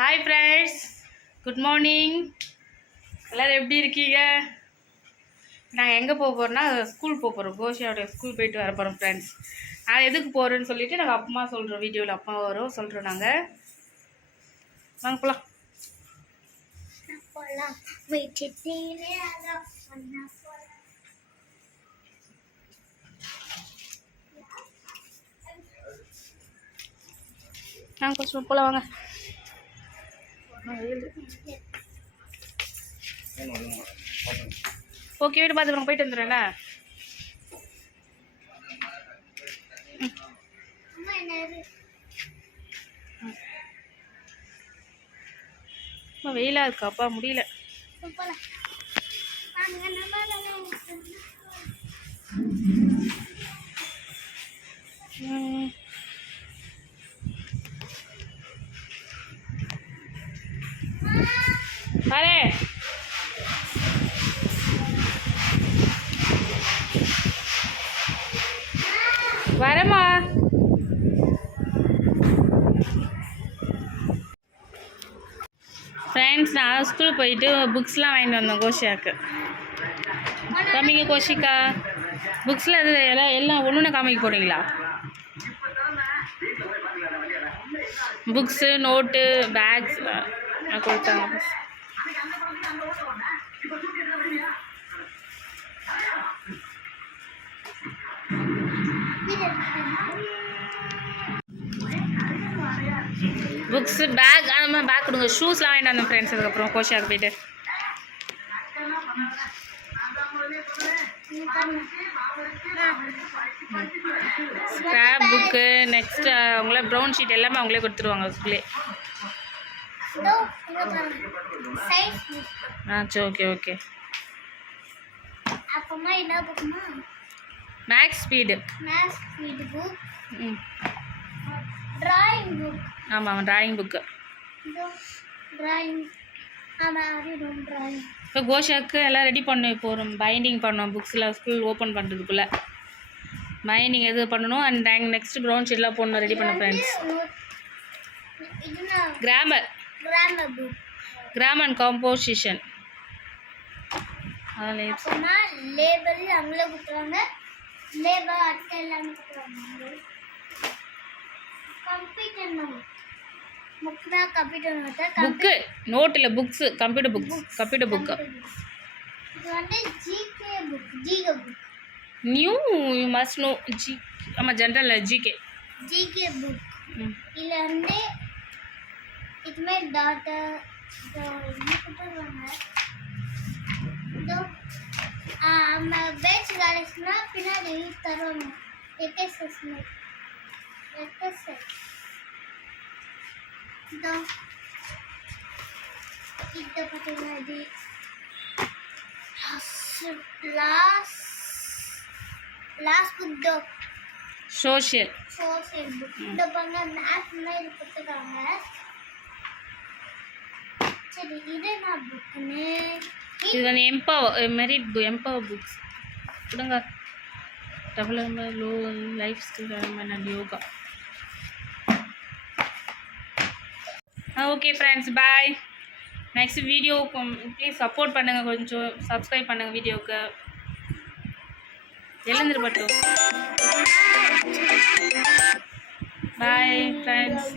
Hi friends, good morning. எல்லோரும் எப்படி இருக்கீங்க? நாங்கள் எங்கே போக போகிறோன்னா ஸ்கூல் போக போகிறோம். கோஷியாவுடைய ஸ்கூல் போயிட்டு வர போகிறோம் ஃப்ரெண்ட்ஸ். நான் எதுக்கு போகிறேன்னு சொல்லிவிட்டு நாங்கள் அப்பா சொல்கிறோம், வீடியோவில் அப்பா வரும் சொல்கிறோம். நாங்கள் வாங்க போகலாம். நாங்கள் கொஞ்சம் போகலாம் வாங்க. ஓகே, வீடு பார்த்து போயிட்டு வந்துடுறேன்ல. வெயிலாக இருக்காப்பா, முடியல. பாரு, வரமா. ஃப்ரெண்ட்ஸ், நான் ஸ்கூல் போயிட்டு புக்ஸ்லாம் வாங்கிட்டு வந்தோம் கோஷியாவுக்கு. காமிங்க கோஷிக்கா, புக்ஸில் அது எல்லாம் ஒன்று காமிக்க போகிறீங்களா? புக்ஸு, நோட்டு, பேக்ஸ் கொடுத்தாங்க. புக்ஸு, பேக், அந்த மாதிரி பேக் கொடுங்க. ஷூஸ்லாம் வாங்கிட்டு வந்தோம் ஃப்ரெண்ட்ஸ். அதுக்கப்புறம் கோஷியாவுக்கு போயிட்டு ஸ்கிராப் புக்கு, நெக்ஸ்ட் அவங்களே ப்ரௌன் ஷீட் எல்லாமே அவங்களே கொடுத்துருவாங்க ஸ்கூல்லே. சரி, okay okay. Max speed book. ஆமாம், ட்ராயிங் புக்கு. இப்போ கோஷாவுக்கு எல்லாம் ரெடி பண்ணோம். இப்போ ஒரு பைண்டிங் பண்ணோம் புக்ஸில் ஸ்கூல் ஓப்பன் பண்ணுறதுக்குள்ளே பைண்டிங் எது பண்ணணும். அண்ட் நெக்ஸ்ட் ப்ரௌன் ஷீட்லாம் போடணும், ரெடி பண்ண friends. Grammar and composition. Book, நோட்டில் books, computer book. New you must know G. ஆமாம், ஜென்ரல் ஜிகே புக். இதில் வந்து இதுமே டாட்டா நம்ம பேச்சு காலேஜ்னா பின்னாடி தருவாங்க. இது பார்த்தீங்கன்னா இது லாஸ்ட் புக் தோ சோஷியல் புக். இந்த பண்ண மேத்னா இது கொடுத்துருக்காங்க. சரி, இது நான் புக்குன்னு இது வந்து எம்பவர் புக்ஸ் கொடுங்க. Development, low life skill development and yoga. Okay friends, bye. Next video please support பண்ணுங்கள், கொஞ்சம் சப்ஸ்கிரைப் பண்ணுங்கள் வீடியோவுக்கு. எழுந்திரு பட்டும். Bye friends.